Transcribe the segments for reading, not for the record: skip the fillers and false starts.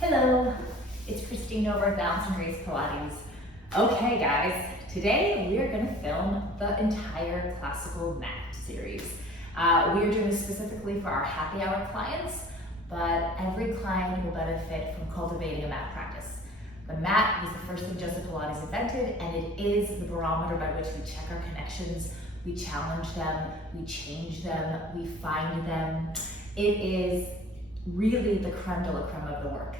Hello, it's Christine over at Balance Grace Pilates. Okay guys, today we are going to film the entire classical mat series. We are doing this specifically for our happy hour clients, but every client will benefit from cultivating a mat practice. The mat was the first thing Joseph Pilates invented, and it is the barometer by which we check our connections, we challenge them, we change them, we find them. It is really the creme de la creme of the work.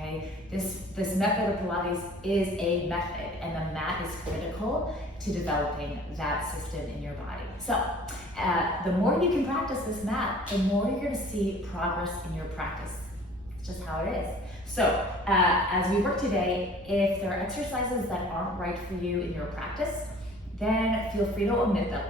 Okay, this method of Pilates is a method, and the mat is critical to developing that system in your body. So the more you can practice this mat, the more you're going to see progress in your practice. It's just how it is. So as we work today, if there are exercises that aren't right for you in your practice, then feel free to omit them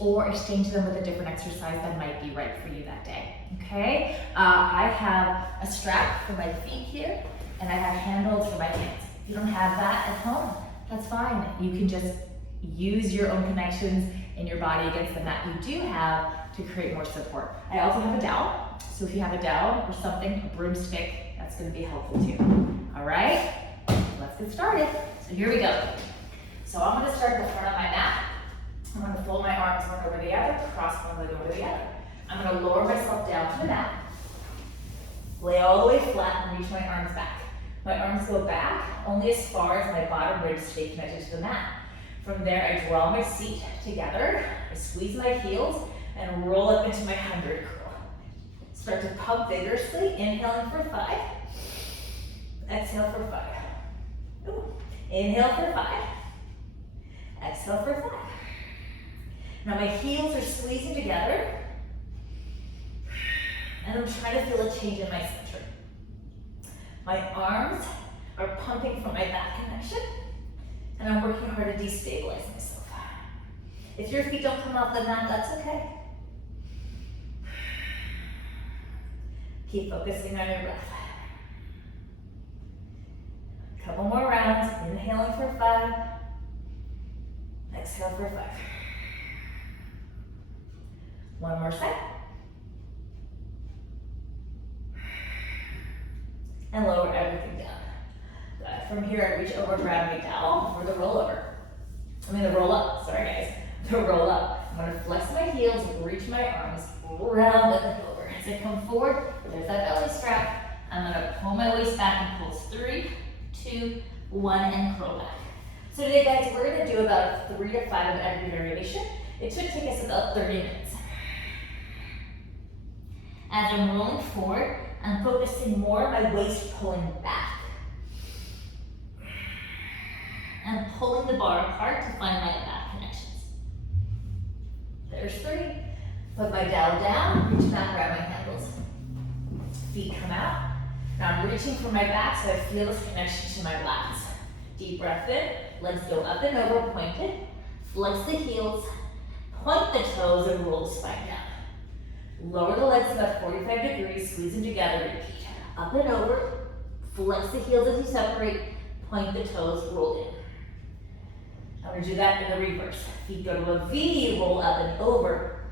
or exchange them with a different exercise that might be right for you that day, okay? I have a strap for my feet here, and I have handles for my hands. If you don't have that at home, that's fine. You can just use your own connections in your body against the mat you do have to create more support. I also have a dowel, so if you have a dowel or something, a broomstick, that's gonna be helpful too. All right, let's get started. So here we go. So I'm gonna start at the front of my mat. I'm going to fold my arms one over the other, cross one leg over the other. I'm going to lower myself down to the mat, lay all the way flat and reach my arms back. My arms go back only as far as my bottom ribs stay connected to the mat. From there, I draw my seat together, I squeeze my heels, and roll up into my 100 curl. Start to pump vigorously, inhaling for 5, exhale for 5. Ooh. Inhale for 5, exhale for 5. Now my heels are squeezing together, and I'm trying to feel a change in my center. My arms are pumping from my back connection, and I'm working hard to destabilize myself. If your feet don't come off the mat, that's okay. Keep focusing on your breath. A couple more rounds, inhaling for 5, exhale for 5. One more side. And lower everything down. From here, I reach over, grab my dowel for the roll up, sorry guys. The roll up. I'm gonna flex my heels, reach my arms, round up and over. As I come forward, there's that belly strap. I'm gonna pull my waist back and pulse 3, 2, 1, and curl back. So today guys, we're gonna do about 3 to 5 of every variation. It should take us about 30 minutes. As I'm rolling forward, I'm focusing more on my waist pulling back. I'm pulling the bar apart to find my back connections. There's 3. Put my dowel down, reach back, grab my handles. Feet come out. Now I'm reaching for my back so I feel this connection to my lats. Deep breath in, legs go up and over, pointed. Flex the heels, point the toes, and roll the spine down. Lower the legs about 45 degrees, squeeze them together, repeat. Up and over, flex the heels as you separate, point the toes, roll in. I'm gonna do that in the reverse. Feet go to a V, roll up and over,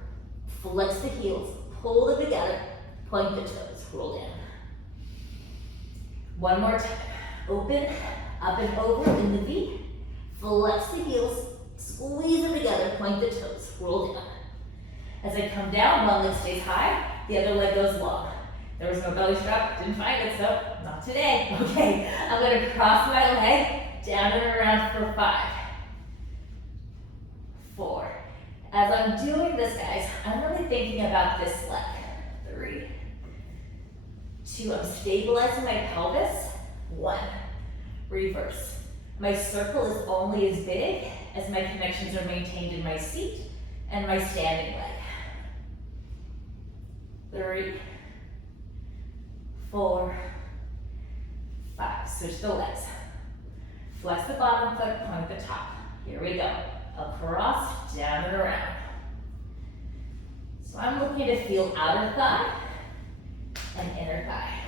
flex the heels, pull them together, point the toes, roll in. One more time. Open, up and over in the V, flex the heels, squeeze them together, point the toes, roll down. As I come down, one leg stays high, the other leg goes long. There was no belly strap, didn't find it, so not today. Okay, I'm gonna cross my leg, down and around for 5, 4. As I'm doing this, guys, I'm really thinking about this leg. 3, 2, I'm stabilizing my pelvis. 1, reverse. My circle is only as big as my connections are maintained in my seat and my standing leg. 3, 4, 5. Switch the legs. Flex the bottom foot, point the top. Here we go. Across, down and around. So I'm looking to feel outer thigh and inner thigh.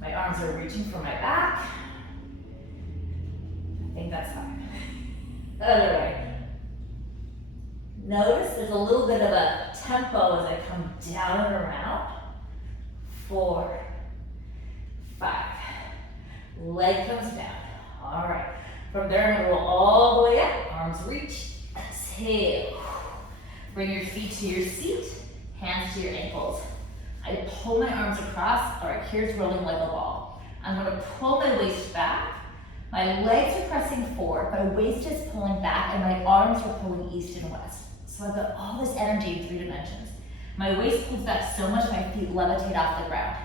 My arms are reaching for my back. I think that's fine. Other way. Notice there's a little bit of a tempo as I come down and around. 4, 5. Leg comes down. All right. From there, I'm gonna roll all the way up. Arms reach. Exhale. Bring your feet to your seat. Hands to your ankles. I pull my arms across. All right, here's rolling like a ball. I'm gonna pull my waist back. My legs are pressing forward. My waist is pulling back, and my arms are pulling east and west. So I've got all this energy in 3 dimensions. My waist pulls back so much my feet levitate off the ground.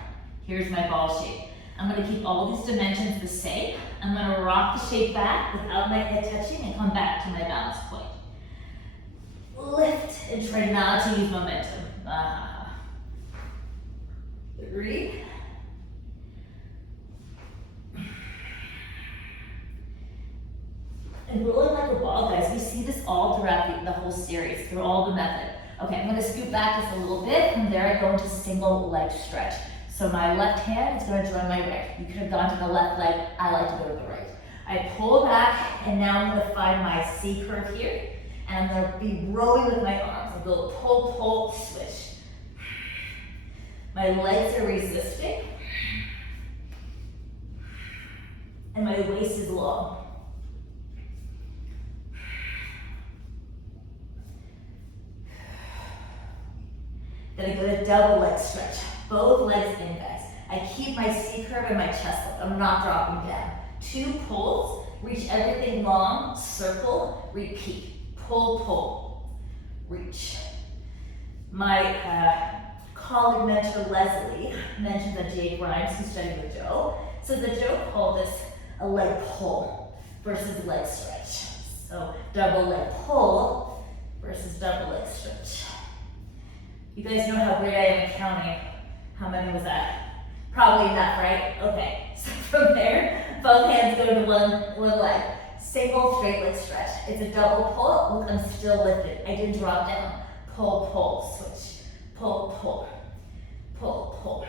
Here's my ball shape. I'm gonna keep all these dimensions the same. I'm gonna rock the shape back without my head touching and come back to my balance point. Lift and try not to use momentum. 3. And rolling like a ball, guys. We see this all throughout the whole series, through all the method. Okay, I'm gonna scoot back just a little bit. From there, I go into single leg stretch. So my left hand is gonna join my right. You could have gone to the left leg. I like to go to the right. I pull back, and now I'm gonna find my C curve here. And I'm gonna be rowing with my arms. I'll go pull, pull, switch. My legs are resisting. And my waist is long. Then I go to double leg stretch. Both legs in, guys. I keep my C curve and my chest lift. I'm not dropping down. 2 pulls, reach everything long, circle, repeat. Pull, pull, reach. My colleague mentor Leslie mentioned that Jake Grimes, who studied with Joe, so that Joe called this a leg pull versus leg stretch. So double leg pull versus double leg stretch. You guys know how great I am at counting. How many was that? Probably enough, right? Okay, so from there, both hands go to one leg. Single straight leg stretch. It's a double pull. Look, I'm still lifted. I didn't drop down. Pull, pull, switch. Pull, pull. Pull, pull.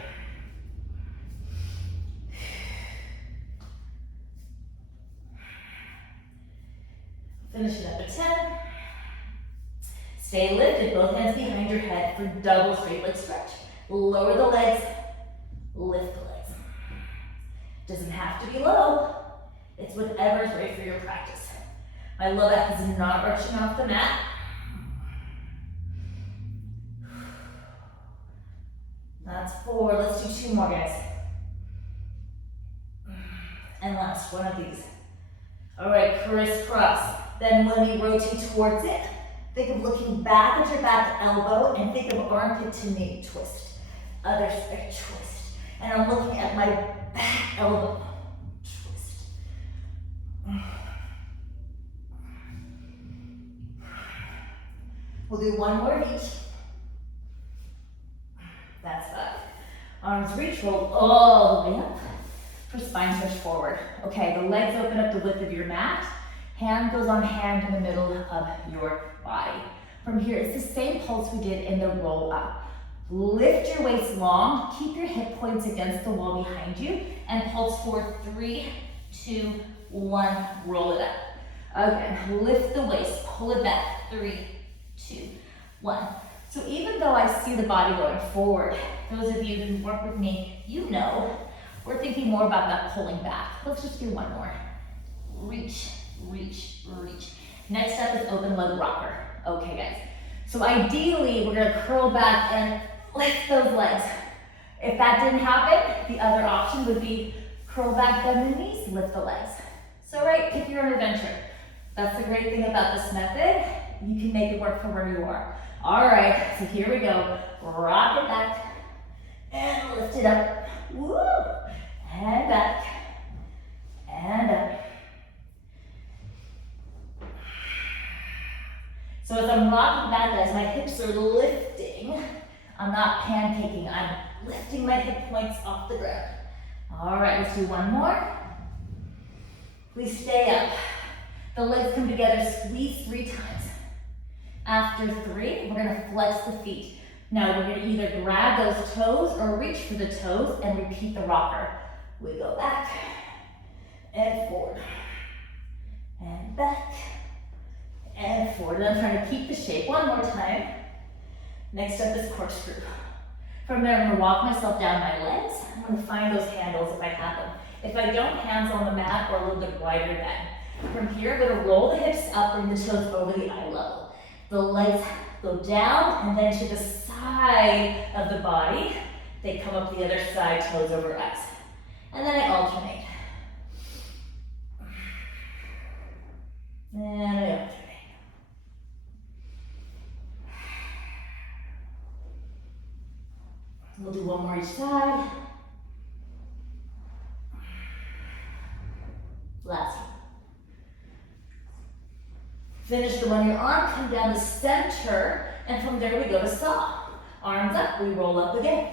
Finish it up at 10. Stay lifted, both hands behind your head for double straight leg stretch. Lower the legs, lift the legs. Doesn't have to be low. It's whatever is right for your practice. My low back is not arching off the mat. That's 4. Let's do 2 more, guys. And last one of these. All right, crisscross. Then when we rotate towards it, think of looking back at your back elbow and think of armpit to knee twist. Other side twist. And I'm looking at my back elbow. Twist. We'll do 1 more of each. That's 5. Arms reach, roll all the way up for spine stretch forward. Okay, the legs open up the width of your mat. Hand goes on hand in the middle of your body. From here, it's the same pulse we did in the roll up. Lift your waist long, keep your hip points against the wall behind you, and pulse forward 3, 2, 1, roll it up. Again, lift the waist, pull it back, 3, 2, 1. So even though I see the body going forward, those of you who work with me, you know, we're thinking more about that pulling back. Let's just do 1 more. Reach, reach, reach. Next up is open leg rocker. Okay, guys. So ideally, we're gonna curl back and lift those legs. If that didn't happen, the other option would be curl back, bend the knees, lift the legs. So right, pick your own adventure. That's the great thing about this method. You can make it work for where you are. All right, so here we go. Rock it back and lift it up. Woo! And back and up. So as I'm rocking back, guys, my hips are lifting. I'm not pancaking, I'm lifting my hip points off the ground. All right, let's do 1 more. Please stay up. The legs come together, squeeze 3 times. After 3, we're gonna flex the feet. Now we're gonna either grab those toes or reach for the toes and repeat the rocker. We go back and forward and back and forward. And I'm trying to keep the shape 1 more time. Next up is corkscrew. From there, I'm gonna walk myself down my legs. I'm gonna find those handles if I have them. If I don't, hands on the mat or a little bit wider then. From here, I'm gonna roll the hips up, bring the toes over the eye level. The legs go down and then to the side of the body. They come up the other side, toes over eyes. And then I alternate. And I alternate. We'll do one more each side. Last one. Finish the one. Your arm, come down the center, and from there we go to saw. Arms up, we roll up again.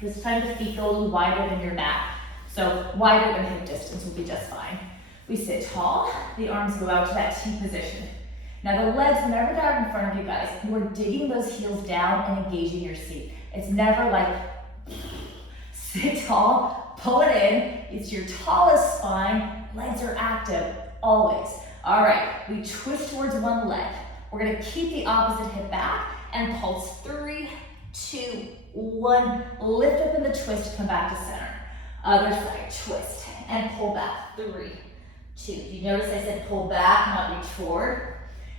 This time the feet go a little wider than your mat. So wider than hip distance will be just fine. We sit tall, the arms go out to that T position. Now the legs never down in front of you guys. We're digging those heels down and engaging your seat. It's never like, sit tall, pull it in. It's your tallest spine, legs are active, always. All right, we twist towards one leg. We're gonna keep the opposite hip back and pulse 3, 2, 1. Lift up in the twist, come back to center. Other side, twist and pull back, 3, 2. You notice I said pull back, not reach forward.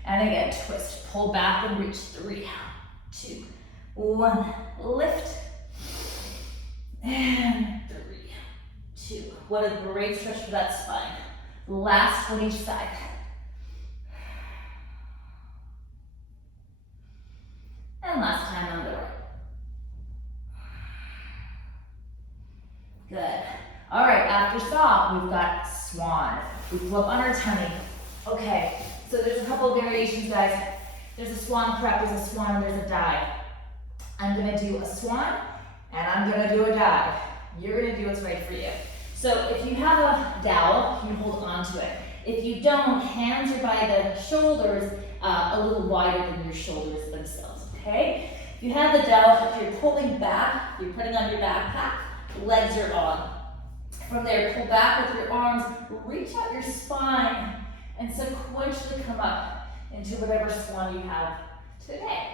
And again, twist, pull back and reach, 3, 2, 1. Lift and 3, 2. What a great stretch for that spine. Last one each side. And last time on the right. Good. All right, after saw, we've got swan. We flip on our tummy. Okay, so there's a couple of variations, guys. There's a swan prep, there's a swan, and there's a dive. I'm gonna do a swan, and I'm gonna do a dive. You're gonna do what's right for you. So if you have a dowel, you hold on to it. If you don't, hands are by the shoulders, a little wider than your shoulders themselves, okay? If you have the dowel, if you're pulling back, you're putting on your backpack, legs are on. From there, pull back with your arms, reach out your spine, and sequentially come up into whatever swan you have today.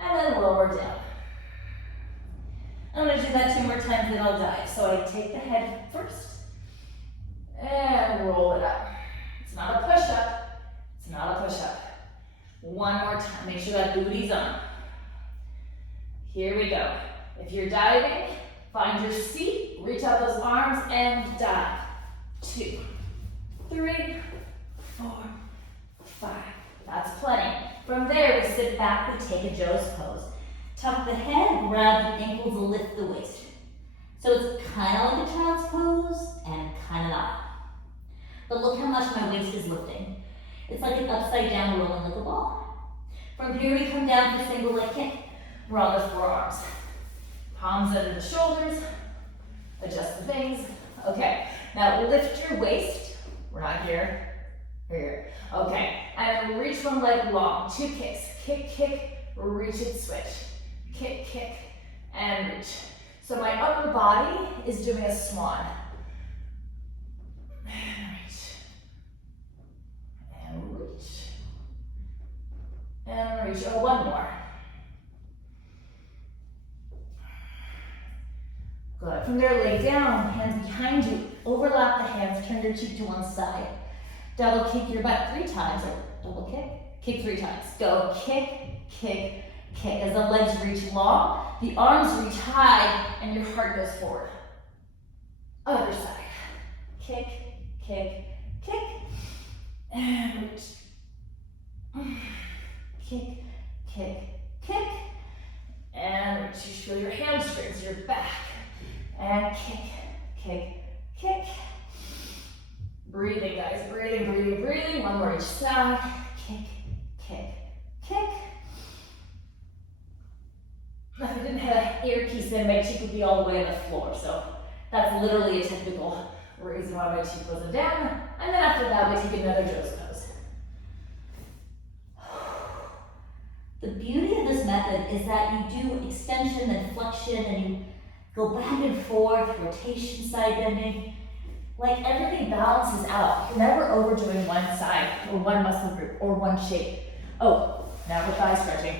And then lower down. I'm gonna do that 2 more times, then I'll dive. So I take the head first, and roll it up. It's not a push-up, it's not a push-up. One more time, make sure that booty's on. Here we go. If you're diving, find your seat, reach out those arms, and dive. 2, 3, 4, 5. That's plenty. From there, we sit back, we take a Joe's pose. Tuck the head, grab the ankles, and lift the waist. So it's kind of like a child's pose, and kind of not. But look how much my waist is lifting. It's like an upside down rolling like a ball. From here, we come down for single leg kick. We're on the forearms. Palms under the shoulders. Adjust the things. Okay, now lift your waist. We're not here. We're here. Okay, and then reach one leg long. 2 kicks. Kick, kick, reach it, switch. Kick, kick, and reach. So my upper body is doing a swan. And reach. And reach. And reach. Oh, one more. Good. From there, lay down, hands behind you. Overlap the hands, turn your cheek to one side. Double kick your butt 3 times, or double kick. Kick 3 times. Go kick, kick, kick. As the legs reach long, the arms reach high, and your heart goes forward. Other side. Kick, kick, kick, and reach. Kick, kick, kick, and reach. You feel your hamstrings, your back. And kick, kick, kick. Breathing, guys. Breathing, breathing, breathing. One more each side. Kick, kick, kick. If I didn't have an earpiece in, my cheek would be all the way on the floor. So that's literally a typical reason why my cheek wasn't down. And then after that, we take another Joe's pose. The beauty of this method is that you do extension and flexion, and you go back and forth, rotation, side bending. Like everything balances out. You're never overdoing one side or one muscle group or one shape. Oh, now we're thigh stretching.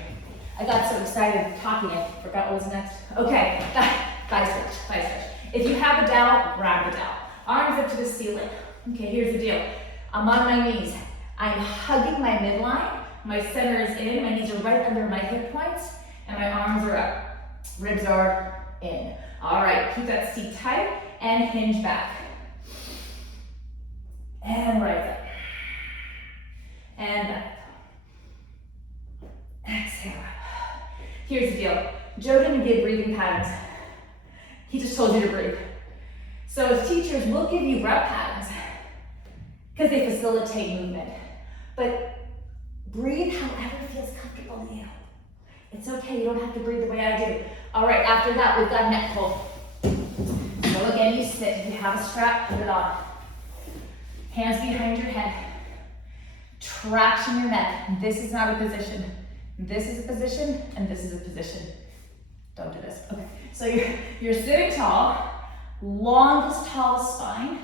I got so excited talking, I forgot what was next. Okay, thigh stretch, thigh stretch. If you have a dowel, grab the dowel. Arms up to the ceiling. Okay, here's the deal. I'm on my knees. I'm hugging my midline. My center is in, my knees are right under my hip points, and my arms are up. Ribs are in. All right, keep that seat tight and hinge back. And right up. And back. Exhale. Here's the deal. Joe didn't give breathing patterns. He just told you to breathe. So as teachers, we'll give you breath patterns because they facilitate movement. But breathe however feels comfortable to you. It's okay, you don't have to breathe the way I do. All right, after that, we've got neck pull. So again, you sit. If you have a strap, put it on. Hands behind your head. Traction your neck. This is not a position. This is a position, and this is a position. Don't do this. Okay, so you're sitting tall, longest, tallest spine,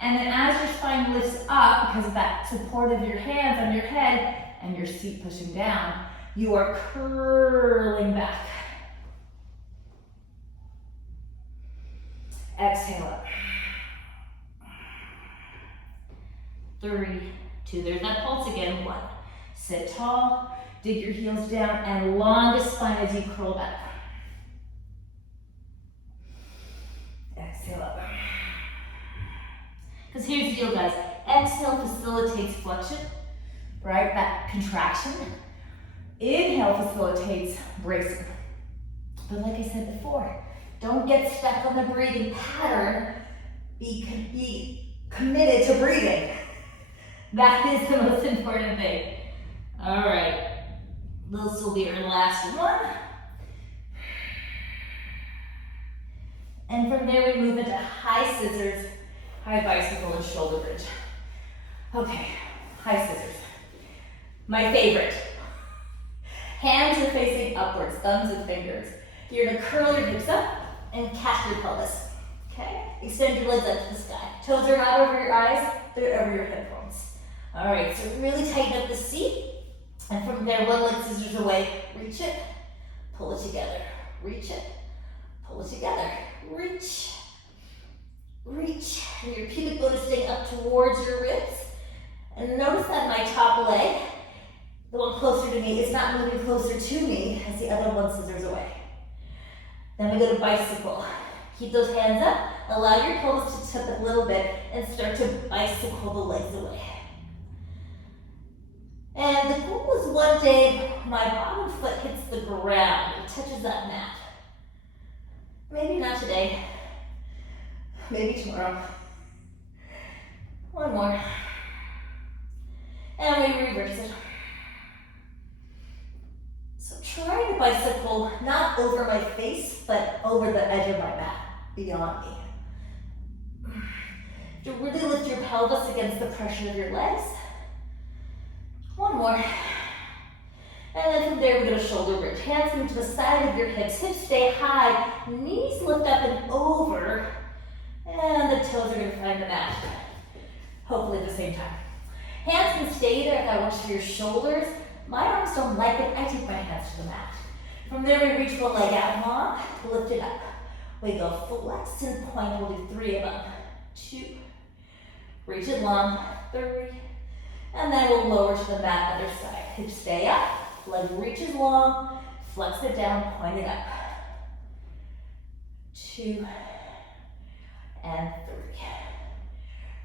and then as your spine lifts up, because of that support of your hands on your head and your seat pushing down, you are curling back. Exhale up. 3, 2, there's that pulse again. 1, sit tall, dig your heels down, and longest spine as you curl back. Exhale up. Because here's the deal, guys. Exhale facilitates flexion, right? That contraction. Inhale facilitates bracing. But like I said before, don't get stuck on the breathing pattern. Be committed to breathing. That is the most important thing. All right. This will be our last one. And from there we move into high scissors, high bicycle, and shoulder bridge. Okay, high scissors. My favorite. Hands are facing upwards, thumbs and fingers. You're gonna curl your hips up and catch your pelvis. Okay? Extend your legs up to the sky. Toes are out over your eyes, they're over your hip bones. All right, so really tighten up the seat. And from there, one leg scissors away. Reach it, pull it together. Reach it, pull it together. Reach, reach. And your pubic bone is staying up towards your ribs. And notice that my top leg, the one closer to me, is not moving closer to me as the other one scissors away. Then we go to bicycle. Keep those hands up. Allow your pelvis to tip a little bit and start to bicycle the legs away. And the goal is one day my bottom foot hits the ground and touches that mat. Maybe not today. Maybe tomorrow. One more. And we reverse it. So try to bicycle not over my face, but over the edge of my mat, beyond me. To really lift your pelvis against the pressure of your legs. One more. And then from there we go to shoulder bridge. Hands move to the side of your hips. Hips stay high. Knees lift up and over. And the toes are going to find the mat. Hopefully at the same time. Hands can stay there if that works for your shoulders. My arms don't like it. I take my hands to the mat. From there we reach one leg out long. Lift it up. We go flex and point. We'll do 3 of them. 2. Reach it long. 3. And then we'll lower to the mat, other side. Hips stay up, leg reaches long, flex it down, point it up. 2 and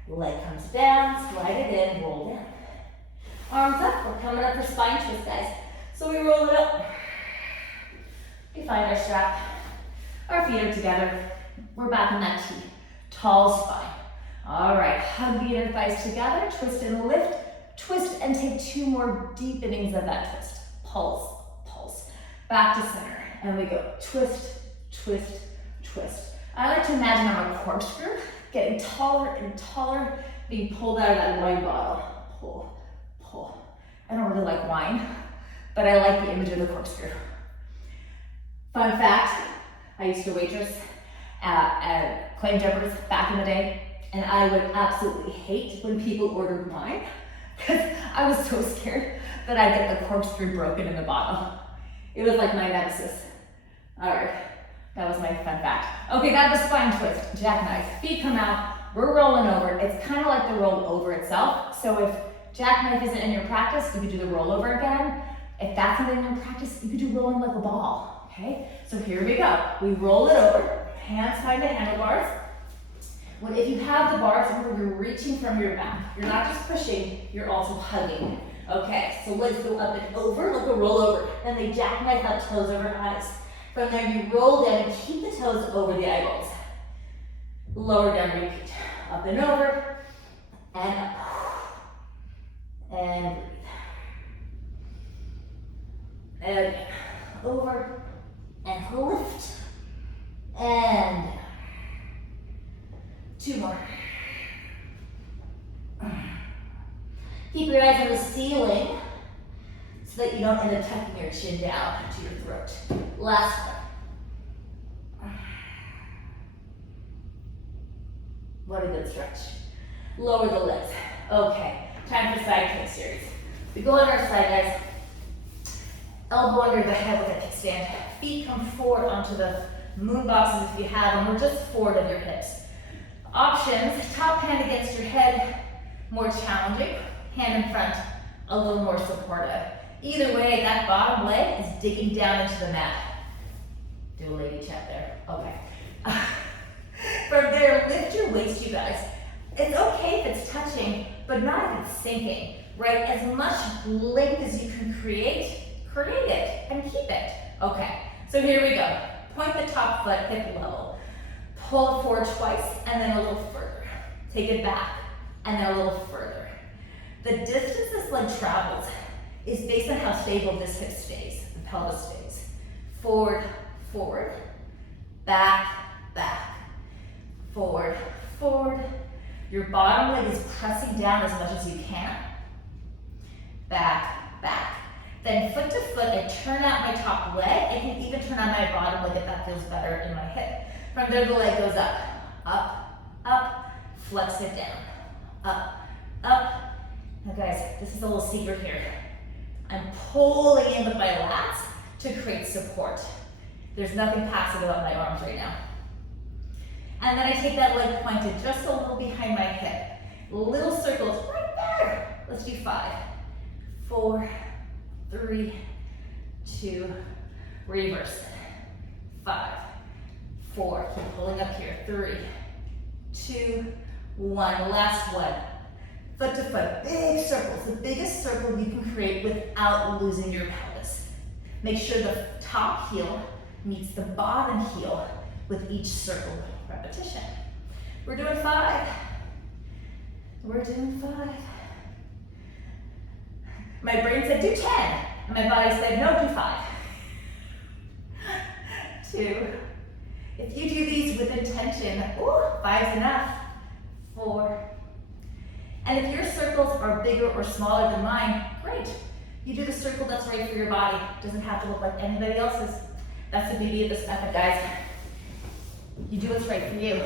3. Leg comes down, slide it in, roll down. Arms up, we're coming up for spine twist, guys. So we roll it up. We find our strap. Our feet are together. We're back in that T. Tall spine. All right, hug the inner thighs together, twist and lift. Twist and take 2 more deepenings of that twist. Pulse, pulse. Back to center. And we go twist, twist, twist. I like to imagine I'm a corkscrew, getting taller and taller, being pulled out of that wine bottle. Pull, pull. I don't really like wine, but I like the image of the corkscrew. Fun fact, I used to waitress at Claim Jumpers back in the day, and I would absolutely hate when people ordered wine, because I was so scared that I'd get the corkscrew broken in the bottle. It was like my nemesis. All right, that was my fun fact. Okay, that was spine twist, jackknife. Feet come out, we're rolling over. It's kind of like the roll over itself. So if jackknife isn't in your practice, you could do the rollover again. If that's not in your practice, you could do rolling like a ball, okay? So here we go. We roll it over, hands behind the handlebars. If you have the bars, remember you're reaching from your back. You're not just pushing, you're also hugging. Okay, so legs go up and over, like a roll over. Then they jackknife up, toes over eyes. From there, you roll down and keep the toes over the eyeballs. Lower down, repeat. Up and over, and up. And breathe. And again, over, and lift, and down. 2 more. Keep your eyes on the ceiling so that you don't end up tucking your chin down to your throat. Last one. What a good stretch. Lower the legs. Okay, time for side kick series. We go on our side, guys. Elbow under the head with a kickstand. Feet come forward onto the moon boxes if you have them, or just forward of your hips. Options, top hand against your head, more challenging. Hand in front, a little more supportive. Either way, that bottom leg is digging down into the mat. Do a lady chat there. Okay. From there, lift your waist, you guys. It's okay if it's touching, but not if it's sinking, right? As much length as you can create it and keep it. Okay, so here we go. Point the top foot hip level. Pull it forward twice and then a little further. Take it back and then a little further. The distance this leg travels is based on how stable this hip stays, the pelvis stays. Forward, forward, back, back, forward, forward. Your bottom leg is pressing down as much as you can. Back, back. Then foot to foot, I turn out my top leg. I can even turn out my bottom leg if that feels better in my hip. From there, the leg goes up, up, up, flex it down, up, up. Now guys, this is a little secret here. I'm pulling in with my lats to create support. There's nothing passive about my arms right now. And then I take that leg pointed just a little behind my hip. Little circles right there. Let's do 5, 4, 3, 2, reverse it. 5, 4, keep pulling up here. 3, 2, 1, last one. Foot to foot, big circles, the biggest circle you can create without losing your pelvis. Make sure the top heel meets the bottom heel with each circle repetition. We're doing 5. We're doing 5. My brain said do 10, and my body said no, do 5. 2. If you do these with intention, 5's enough. 4. And if your circles are bigger or smaller than mine, great. You do the circle that's right for your body. It doesn't have to look like anybody else's. That's the beauty of this method, guys. You do what's right for you.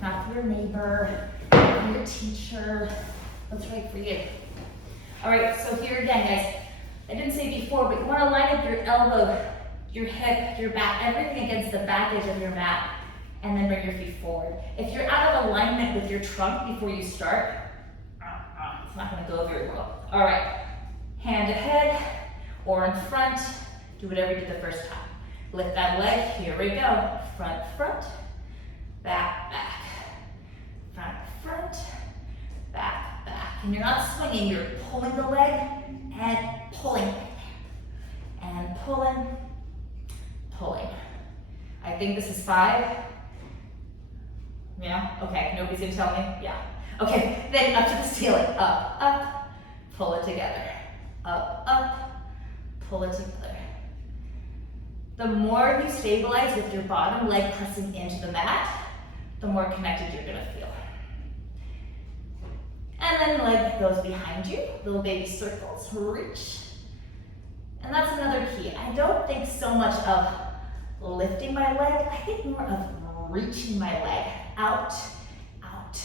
Not for your neighbor, not for your teacher. What's right for you. All right, so here again, guys. I didn't say before, but you want to line up your elbow, your hip, your back, everything against the back edge of your mat, and then bring your feet forward. If you're out of alignment with your trunk before you start, it's not going to go very well. All right, hand ahead or in front. Do whatever you did the first time. Lift that leg. Here we go. Front, front, back, back. Front, front, back, back. And you're not swinging. You're pulling the leg and pulling. And pulling, pulling. I think this is 5. Yeah? Okay. Nobody's going to tell me? Yeah. Okay, then up to the ceiling. Up, up, pull it together. Up, up, pull it together. The more you stabilize with your bottom leg pressing into the mat, the more connected you're gonna feel. And then leg goes behind you, little baby circles, reach. And that's another key. I don't think so much of lifting my leg, I think more of reaching my leg out, out,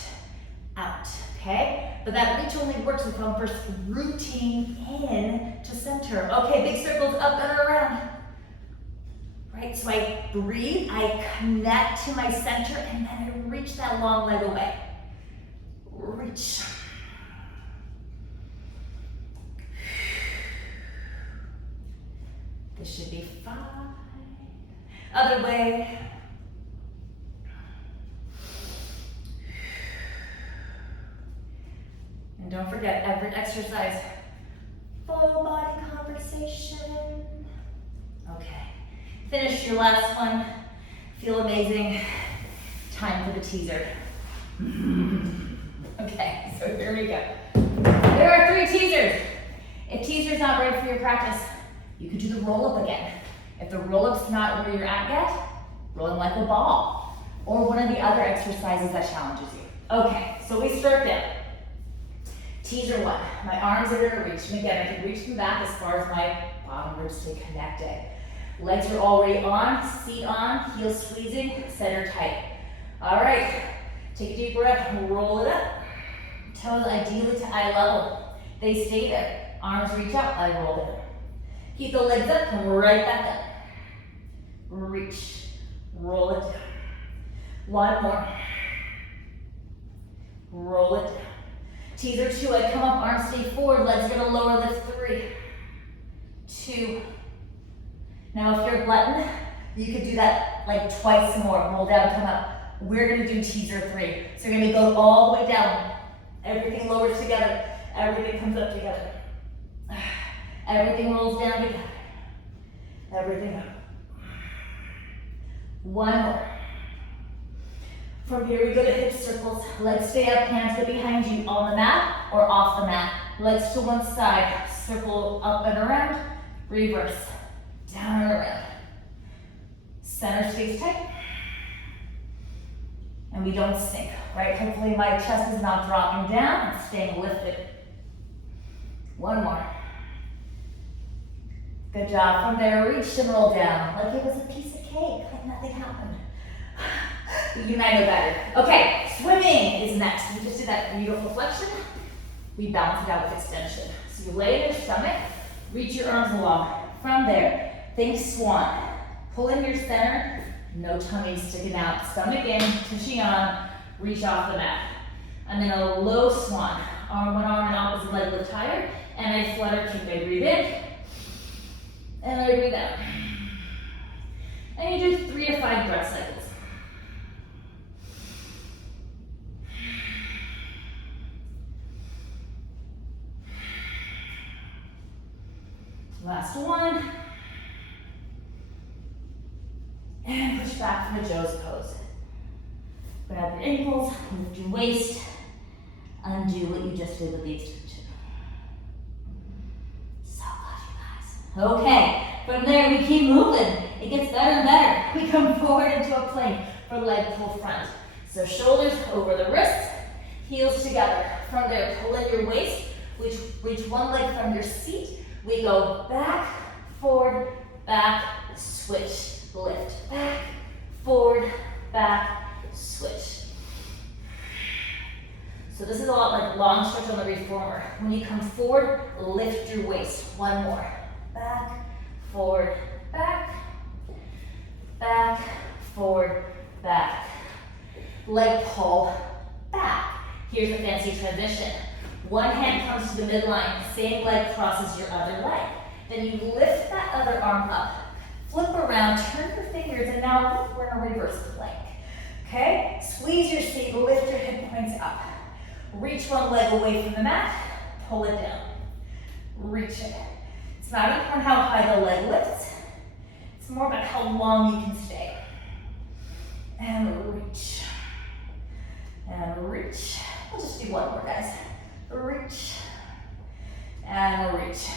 out, okay? But that reach only works if I'm first rooting in to center. Okay, big circles up and around. right? So I breathe, I connect to my center, and then I reach that long leg away. Reach. This should be fine. Other way. And don't forget, every exercise, full body conversation. Okay, finish your last one. Feel amazing. Time for the teaser. Okay, so here we go. There are 3 teasers. If teaser's not right for your practice, you could do the roll-up again. If the roll-up's not where you're at yet, rolling like a ball, or one of the other exercises that challenges you. Okay, so we start down. Teaser 1, my arms are gonna reach, and again, I can reach them back as far as my bottom ribs stay connected. Legs are already on, seat on, heels squeezing, center tight. All right, take a deep breath, roll it up. Toes ideally to eye level. They stay there. Arms reach up, I roll it. Keep the legs up, come right back up. Reach, roll it down. One more. Roll it down. Teaser 2, I come up, arms stay forward, legs gonna lower, lift 3, 2. Now if you're a glutton, you could do that like twice more. Roll down, come up. We're gonna do teaser 3. So you're gonna go all the way down. Everything lowers together. Everything comes up together. Everything rolls down together. Everything up. One more. From here we go to hip circles. Legs stay up, hands go behind you on the mat or off the mat. Legs to one side, circle up and around, reverse, down and around. Center stays tight. And we don't sink, right? Hopefully my chest is not dropping down, it's staying lifted. One more. Good job. From there, reach and roll down like it was a piece of cake, like nothing happened. You might know better. Okay, swimming is next. We just did that beautiful flexion. We balance it out with extension. So you lay in your stomach, reach your arms along. From there, think swan. Pull in your center, no tummy sticking out. Stomach in, pushing on, reach off the mat. And then a low swan. One arm and opposite leg lift higher. And I flutter kick. I breathe in. And I breathe out. And you do 3 to 5 breath cycles. Last one. And push back from the Joe's pose. Grab your ankles, lift your waist, undo what you just did with the extension. So good, you guys. Okay, from there we keep moving. It gets better and better. We come forward into a plank for leg pull front. So shoulders over the wrists, heels together. From there, pull in your waist, reach one leg from your seat. We go back, forward, back, switch, lift. Back, forward, back, switch. So this is a lot like long stretch on the reformer. When you come forward, lift your waist. One more. Back, forward, back, back, forward, back. Leg pull, back. Here's a fancy transition. One hand comes to the midline, same leg crosses your other leg. Then you lift that other arm up, flip around, turn your fingers, and now we're in a reverse plank. Okay? Squeeze your seat, lift your hip points up. Reach one leg away from the mat, pull it down. Reach it. It's not important how high the leg lifts, it's more about how long you can stay. And reach. And reach. We'll just do one more, guys. Reach and reach.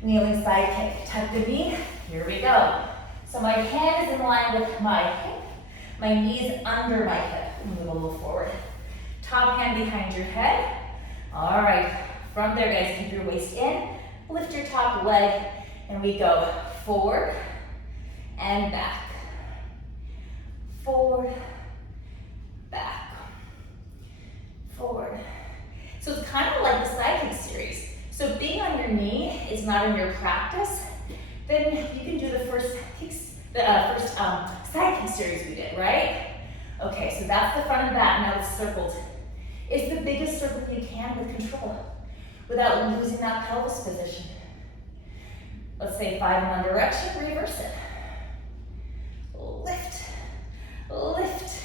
Kneeling side kick, tuck the knee. Here we go. So my hand is in line with my hip. My knee is under my hip. Move a little forward. Top hand behind your head. All right. From there, guys, keep your waist in. Lift your top leg, and we go forward and back. Forward, back. Forward. So it's kind of like the side kick series. So if being on your knee is not in your practice, then you can do the first, takes the first side kick series we did, right? Okay, so that's the front of the mat, now it's circled. It's the biggest circle you can with control, without losing that pelvis position. Let's say 5 in one direction, reverse it. Lift, lift.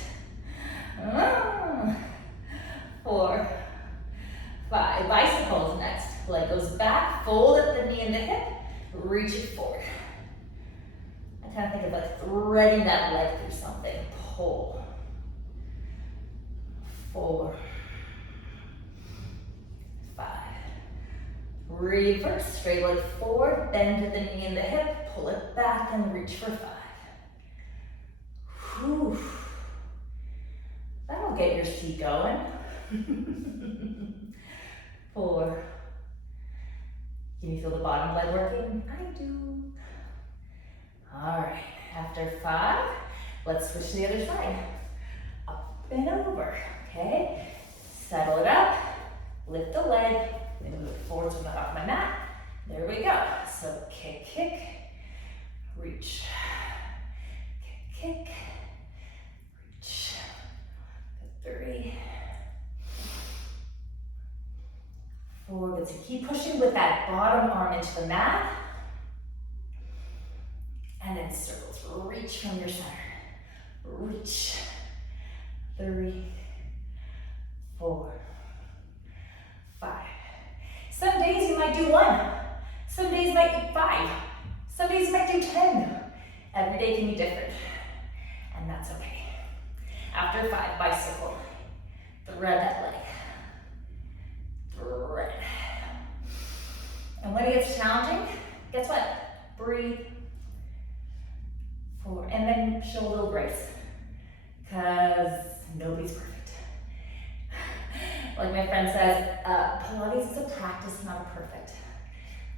4, 5, bicycles next. Leg goes back, fold up the knee and the hip, reach it forward. I kind of think of like threading that leg through something. Pull. 4, 5. Reverse, straight leg forward, bend to the knee and the hip, pull it back and reach for 5. Whew. That'll get your feet going. 4. Can you feel the bottom leg working? I do. All right, after 5, let's switch to the other side. Up and over, okay? Settle it up, lift the leg, then move it forward so I'm not off my mat. There we go. So kick, kick, reach. Kick, kick, reach. 3, 4, good. So keep pushing with that bottom arm into the mat. And then circles, reach from your center. Reach. 3, 4, 5. Some days you might do 1. Some days you might do 5. Some days you might do 10. Every day can be different. And that's okay. After 5, bicycle. Thread that leg. Thread. And when it gets challenging, guess what? Breathe. 4, and then show a little grace. Because nobody's perfect. Like my friend says, Pilates is a practice, not a perfect.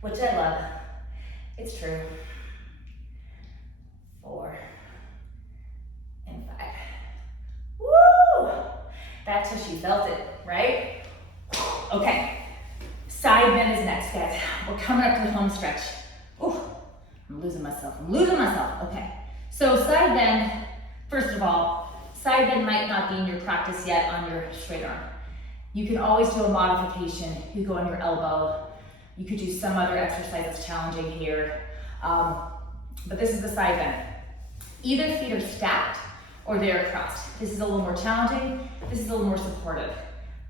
Which I love. It's true. 4 and 5. Woo! That tissue felt it, right? Okay. Side bend is next, guys. We're coming up to the home stretch. Ooh, I'm losing myself. Okay. So side bend, first of all, side bend might not be in your practice yet on your straight arm. You can always do a modification. You go on your elbow. You could do some other exercise that's challenging here. But this is the side bend. Either feet are stacked or they're crossed. This is a little more challenging. This is a little more supportive.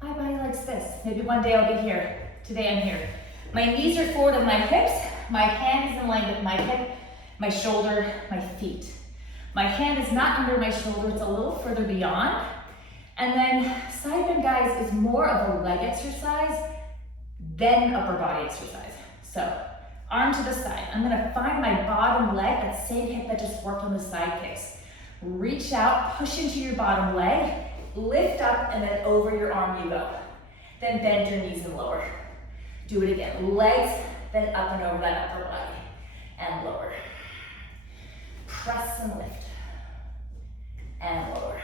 My body likes this. Maybe one day I'll be here. Today I'm here. My knees are forward of my hips. My hand is in line with my hip, my shoulder, my feet. My hand is not under my shoulder. It's a little further beyond. And then side bend, guys, is more of a leg exercise than upper body exercise. So arm to the side. I'm gonna find my bottom leg, that same hip that just worked on the side kicks. Reach out, push into your bottom leg, lift up, and then over your arm you go. Then bend your knees and lower. Do it again. Legs, then up and over that upper body. And lower. Press and lift. And lower.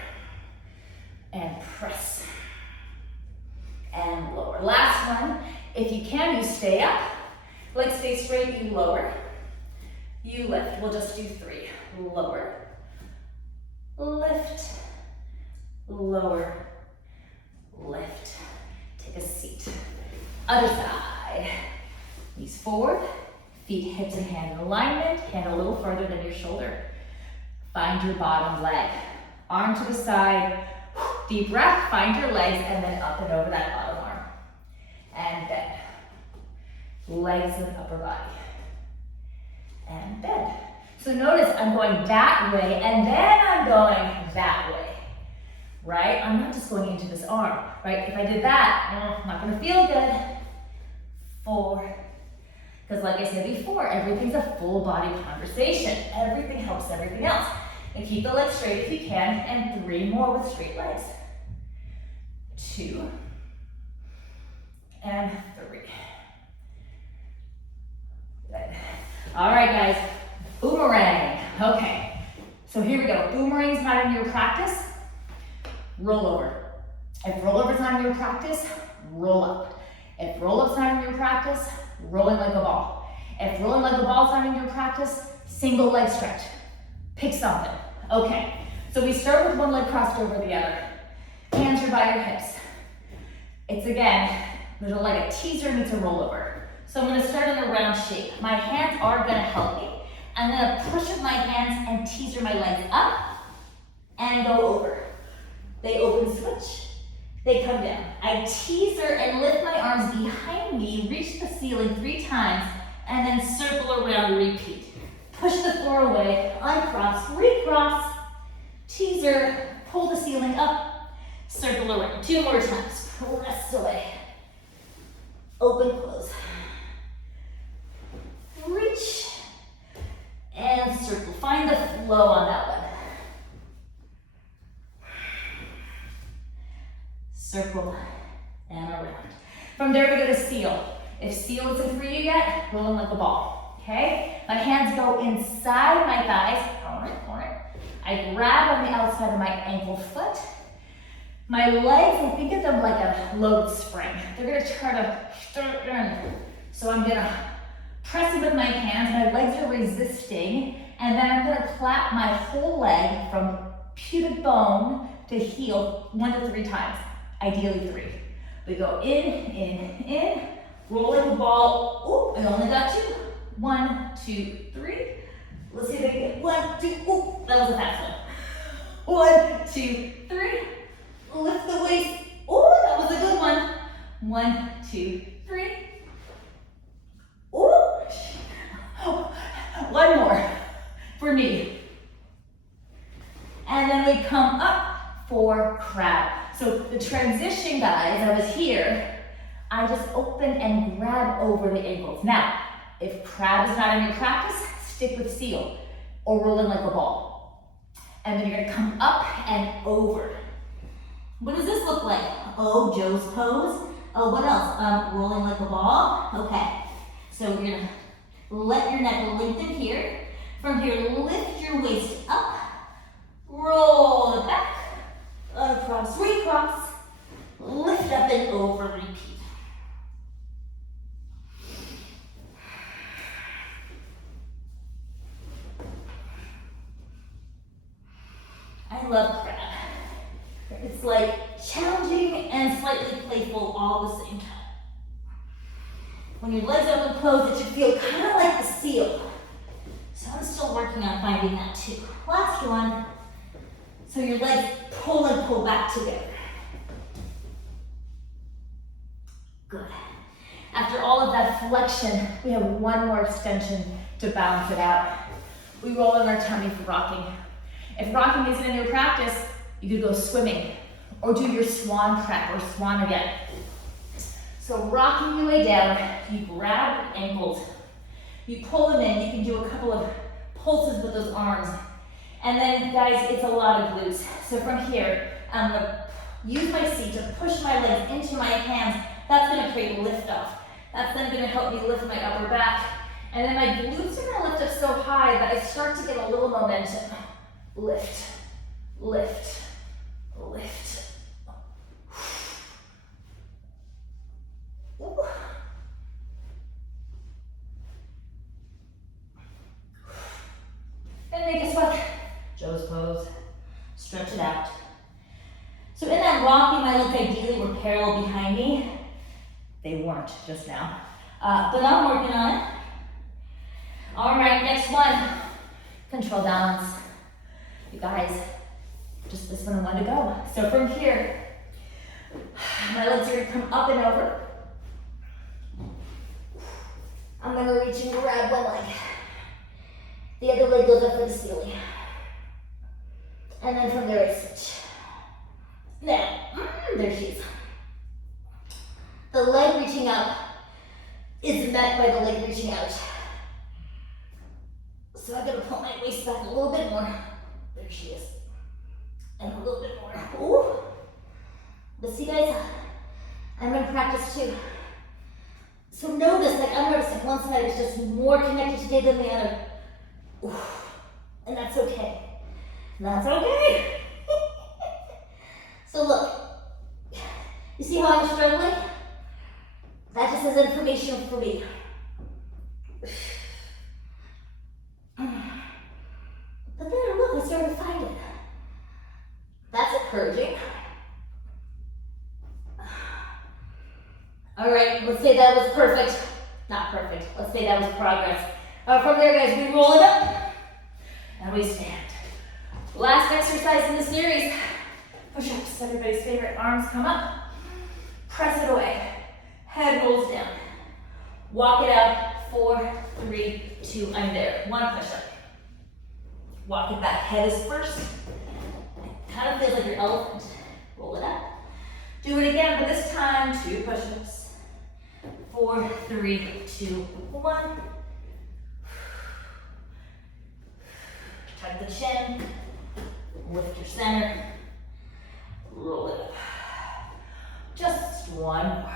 And press. And lower. Last one. If you can, you stay up. Legs stay straight, you lower. You lift. We'll just do 3. Lower. Lift. Lower. Lift. Take a seat. Other side. Knees forward. Feet, hips, and hand in alignment. Hand a little further than your shoulder. Find your bottom leg. Arm to the side. Deep breath. Find your legs and then up and over that bottom arm. And bend. Legs and upper body. And bend. So notice I'm going that way and then I'm going that way. Right? I'm not just going into this arm. Right? If I did that, I'm not going to feel good. 4. Because like I said before, everything's a full body conversation. Everything helps everything else. And keep the legs straight if you can. And 3 more with straight legs. 2. And 3. Good. All right, guys. Boomerang. Okay. So here we go. Boomerang's not in your practice. Roll over. If roll over's not in your practice, roll up. If roll up's not in your practice, rolling like a ball. If rolling like a ball's not in your practice, single leg stretch. Pick something. Okay, so we start with one leg crossed over the other. Hands are by your hips. It's again, there's like a teaser meets a rollover. So I'm gonna start in a round shape. My hands are gonna help me. I'm gonna push with my hands and teaser my legs up and go over. They open switch, they come down. I teaser and lift my arms behind me, reach the ceiling 3 times, and then circle around, repeat. Push the floor away, uncross, recross, teaser, pull the ceiling up, circle around. 2 more times, press away. Open, close. Reach, and circle. Find the flow on that one. Circle, and around. From there, we go to seal. If seal isn't for you yet, rolling like a ball, okay? My hands go inside my thighs. I grab on the outside of my ankle foot. My legs, I think of them like a load spring. They're gonna try to start in. So I'm gonna press it with my hands, my legs are resisting, and then I'm gonna clap my whole leg from pubic bone to heel 1 to 3 times, ideally 3. We go in, rolling the ball. Ooh, I only got 2. 1, 2, 3. Let's see if I can get 1, 2, ooh, that was a fast one. 1, 2, 3. Lift the waist. Oh, that was a good one. 1, 2, 3. Ooh. 1 more for me. And then we come up for crab. So the transition, guys, I was here. I just open and grab over the ankles. Now, if crab is not in your practice, stick with seal or roll in like a ball. And then you're gonna come up and over. What does this look like? Oh, Joe's pose. Oh, what else? Rolling like a ball. Okay. So you're gonna let your neck lengthen here. From here, lift your waist up. Roll it back. Uncross, recross. Lift up and over, repeat. I love crab. It's like challenging and slightly playful all at the same time. When your legs open close, it should feel kind of like the seal. So I'm still working on finding that too. Last one. So your legs pull and pull back together. Good. After all of that flexion, we have 1 more extension to balance it out. We roll in our tummy for rocking. If rocking isn't in your practice, you could go swimming or do your swan prep or swan again. So rocking your way down, you grab your ankles, you pull them in, you can do a couple of pulses with those arms. And then guys, it's a lot of glutes. So from here, I'm gonna use my seat to push my legs into my hands. That's gonna create lift off. That's then gonna help me lift my upper back. And then my glutes are gonna lift up so high that I start to get a little momentum. Lift, lift, lift. Ooh. And make a sweat. Joe's pose. Stretch it out. So in that rocking, my legs ideally were parallel behind me. They weren't just now. But I'm working on it. All right, next one. Control balance. You guys, just this one and 1 to go. So from here, my legs are gonna come up and over. I'm gonna reach and grab one leg. The other leg goes up for the ceiling. And then from there I switch. Now, there she is. The leg reaching up is met by the leg reaching out. So I'm gonna pull my waist back a little bit more. There she is. And a little bit more. Ooh. But see guys, I'm in practice too. So notice, like I'm noticing one side is just more connected today than the other. Ooh. And that's okay. That's okay. So look, you see how I'm struggling? That just is information for me. But then purging. All right, let's say that was perfect. Not perfect, let's say that was progress. From there, guys, we roll it up and we stand. Last exercise in the series, push-ups, everybody's favorite. Arms come up, press it away, head rolls down. Walk it out, 4, 3, 2, I'm there. One push-up. Walk it back, head is first. Kind of feels like your elephant. Roll it up. Do it again, but this time, 2 push-ups. 4, 3, 2, 1. Tuck the chin, lift your center, roll it up. Just one more.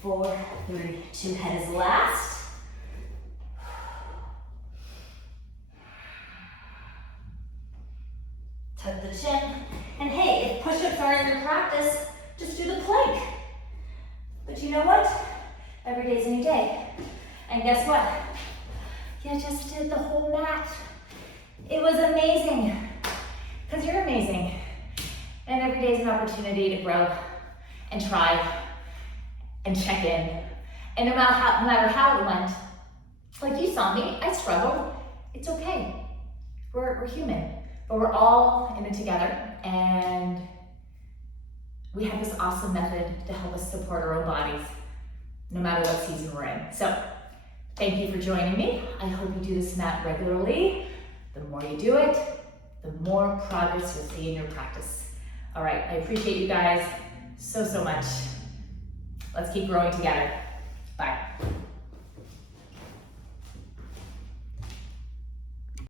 4, 3, 2, head is last. Tuck the chin. And hey, if push-ups aren't in your practice, just do the plank. But you know what? Every day's a new day. And guess what? You just did the whole mat. It was amazing. Because you're amazing. And every day is an opportunity to grow and try and check in. And no matter how it went, like you saw me, I struggled. It's okay. We're human. But we're all in it together, and we have this awesome method to help us support our own bodies, no matter what season we're in. So, thank you for joining me. I hope you do this mat regularly. The more you do it, the more progress you'll see in your practice. All right, I appreciate you guys so much. Let's keep growing together. Bye.